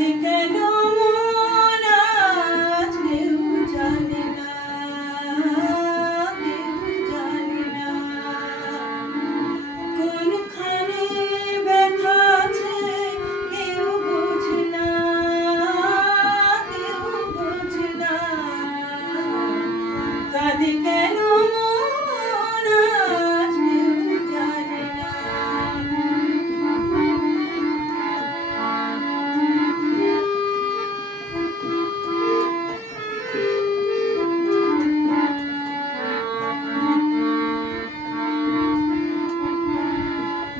কেন মন আজ কেউ জানে না, কেউ জানে না। কোনখানে ব্যথা আছে কেউ বোঝে না, কেউ বোঝে না। কাঁদে কেন মন আজ কেউ জানে না।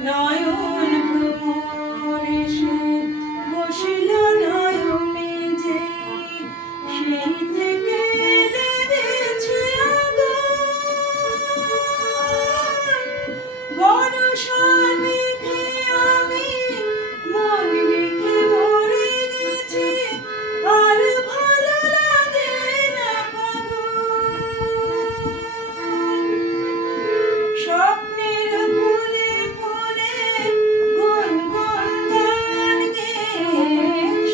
নয়ন ভ্রমরে সে বসিল নয়নে যে, সেই থেকে লেগেছে আগুন। বর্ষা মেঘে আমি মন রেখে মরে গেছি, আর ভালো লাগে না ফাগুন। স্বপ্নের ফুলে ফুলে গুনগুন গান গেয়ে,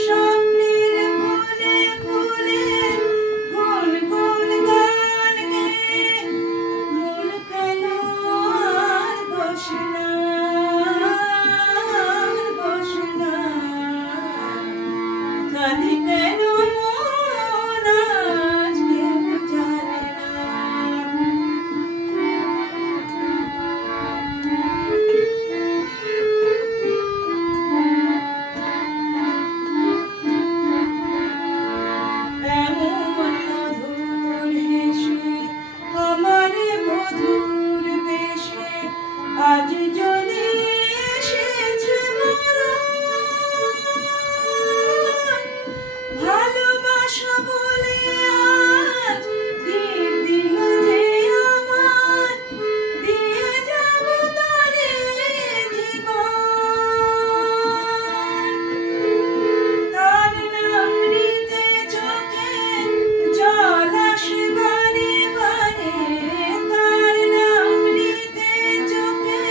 স্বপ্নের ফুলে ফুলে গুনগুন গান গেয়ে, মন কেন আর বসে না, আর বসে না। কাঁদে কেন মন আজ কেউ জানে না। এমন মধুর হেসে আমারে মধুর বেশে, আজ যদি এসেছে মরণ। ভালোবাসা বলে আজ দীপ দিল যে আমার, দিয়ে যাব তারে জীবন। তার নাম নিতে চোখে জল আসে বারে বারে, তার নাম নিতে চোখে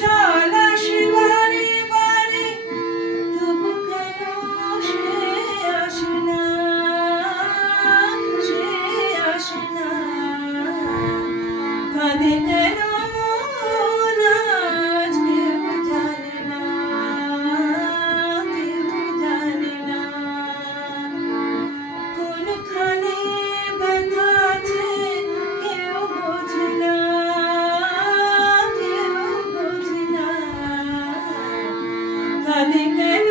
জল আসে বারে বারে। তবু কেন সে আসে না, সে আসে না। কাঁদে কেন মন আজ কেউ জানে না, কেউ জানে না। কোনখানে ব্যথা আছে কেউ বোঝে না, কেউ বোঝে না। কাঁদে কেন